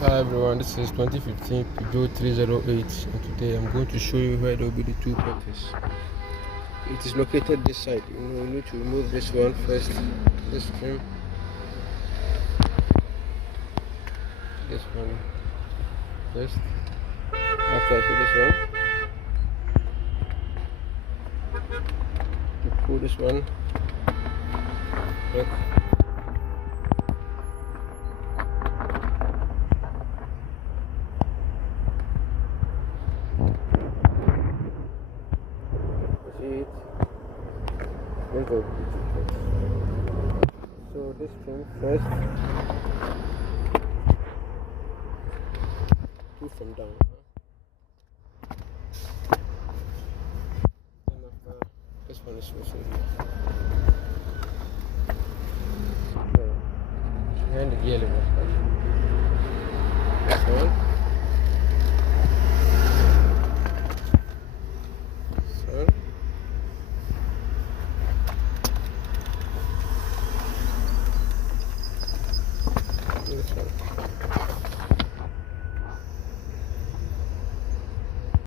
Hi everyone, this is 2015 Peugeot 308 and today I'm going to show you where the OBD2 port is. It is located this side. You need to remove this one first, this trim, this one first. After I see this one, you pull this one back. See it? There's the OBD2 port. So this trim first, two from down. Then after this one is also here. Behind the gear lever. This one. So. This one.